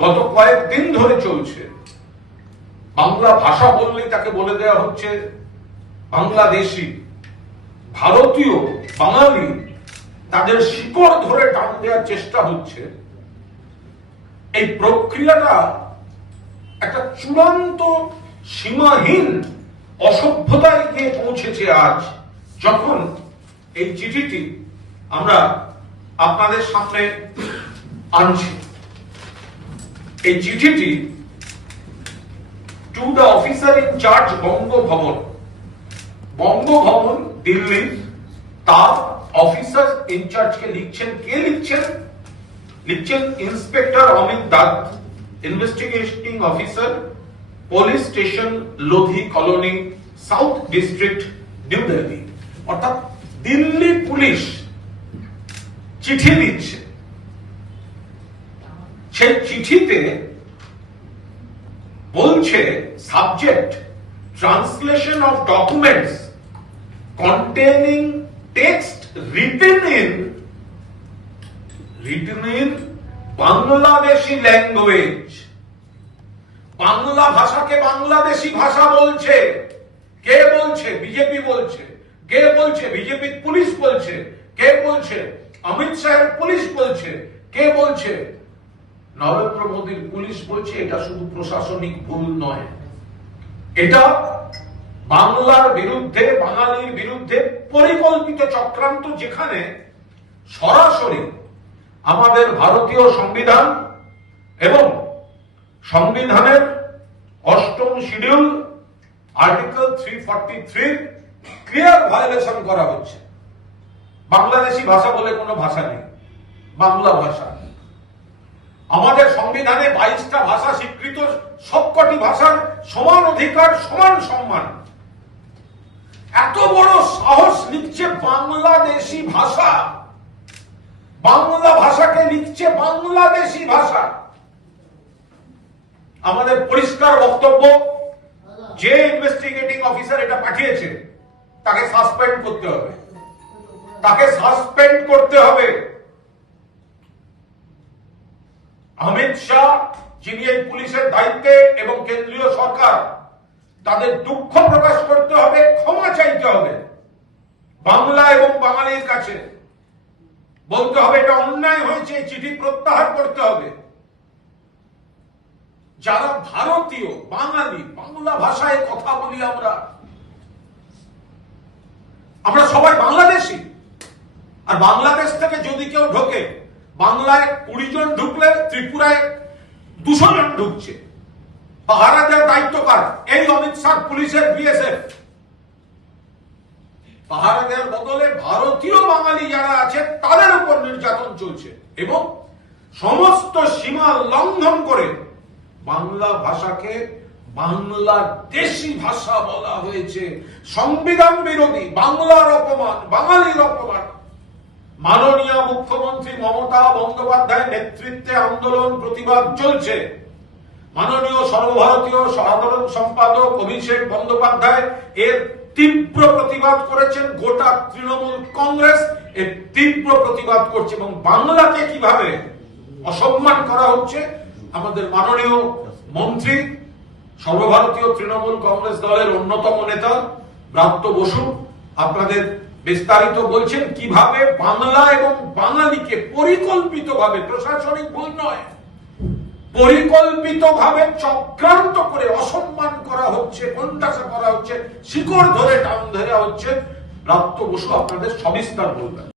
গত কয়েকদিন ধরে চলছে। বাংলা ভাষা বললেই তাকে বলে দেওয়া হচ্ছে বাংলাদেশি, ভারতীয়, বাঙালি। তাদের শিকড় ধরে টান দেওয়ার চেষ্টা হচ্ছে। এই প্রক্রিয়াটা একটা চূড়ান্ত সীমাহীন অসভ্যতায় গিয়ে পৌঁছেছে আজ। যখন এই চিঠিটি আমরা আপনাদের সামনে আনছি। চিঠিটি to the officer in charge Bangabhavan Bangabhavan দিল্লির তার অফিসার লিখছেন। কে লিখছেন? লিখছেন inspector Amit Das investigating officer police station Lodhi colony south district new Delhi অর্থাৎ দিল্লি পুলিশ চিঠি দিচ্ছে। চিঠিতে বলছে subject translation of documents containing text written in written in Bangladeshi language Bangla ভাষাকে বাংলাদেশি ভাষা বলছে। কে বলছে? বিজেপি বলছে। কে বলছে? বিজেপি পুলিশ বলছে। কে বলছে? অমিত শাহের পুলিশ বলছে। কে বলছে? নরেন্দ্র মোদীর পুলিশ বলছে, এটা শুধু প্রশাসনিক ভুল নয়। এটা বাংলার বিরুদ্ধে, বাঙালির বিরুদ্ধে পরিকল্পিত চক্রান্ত যেখানে সরাসরি আমাদের ভারতীয় সংবিধান এবং সংবিধানের অষ্টম schedule, article three forty three clear violation করা হচ্ছে। বাংলাদেশি ভাষা বলে কোনো ভাষা নেই, বাংলা ভাষা। আমাদের সংবিধানে বাইশটা ভাষা স্বীকৃত, সবকটি ভাষার সমান অধিকার, সমান সম্মান। এত বড় সাহস লিখছে বাংলাদেশি ভাষা। বাংলা ভাষাকে লিখছে বাংলাদেশি ভাষা। আমাদের পরিষ্কার বক্তব্য, যে ইনভেস্টিগেটিং অফিসার এটা পাঠিয়েছে, তাকে সাসপেন্ড করতে হবে। তাকে সাসপেন্ড করতে হবে। অমিত শাহ, যিনি এই পুলিশের দায়িত্বে এবং কেন্দ্রীয় সরকার, তাদের দুঃখ প্রকাশ করতে হবে, ক্ষমা চাইতে হবে। বাংলা এবং বাঙালির কাছে বলতে হবে, এটা অন্যায় হয়েছে চিঠি প্রত্যাহার করতে হবে। যারা ভারতীয়, বাঙালি, বাংলা ভাষায় কথা বলি আমরা আমরা সবাই বাংলাদেশি। আর বাংলাদেশ থেকে যদি কেউ ঢোকে বাংলায় কুড়ি জন ঢুকলে, ত্রিপুরায় দুশো জন ঢুকছে। পাহারা দেওয়ার দায়িত্ব কার? এই অমিত শাহ পুলিশের বিএসএফ পাহারা দেওয়ার বদলে ভারতীয় বাঙালি যারা আছে, তাদের উপর নির্যাতন চলছে এবং সমস্ত সীমা লঙ্ঘন করে বাংলা ভাষাকে বাংলাদেশি ভাষা বলা হয়েছে। সংবিধান বিরোধী, বাংলার অপমান, বাঙালির অপমান। মাননীয় মুখ্যমন্ত্রী মমতা বন্দ্যোপাধ্যায়ের নেতৃত্বে আন্দোলন প্রতিবাদ চলছে। মাননীয় সর্বভারতীয় সাধারণ সম্পাদক অভিষেক বন্দ্যোপাধ্যায় এর তীব্র প্রতিবাদ করেছেন গোটা তৃণমূল কংগ্রেস, এর তীব্র প্রতিবাদ করছে এবং বাংলাকে কীভাবে অসম্মান করা হচ্ছে, আমাদের মাননীয় মন্ত্রী, সর্বভারতীয় তৃণমূল কংগ্রেস দলের অন্যতম নেতা ব্রাত্য বসু, আপনাদের বিস্তারিত বলছেন কীভাবে বাংলা এবং বাঙালিকে পরিকল্পিতভাবে, প্রশাসনিক ভুল নয়, পরিকল্পিতভাবে চক্রান্ত করে অসম্মান করা হচ্ছে কোনটাসা করা হচ্ছে, শিকড় ধরে টান ধরে হচ্ছে। রাত্র বসু আপনাদের সবিস্তার বলবেন।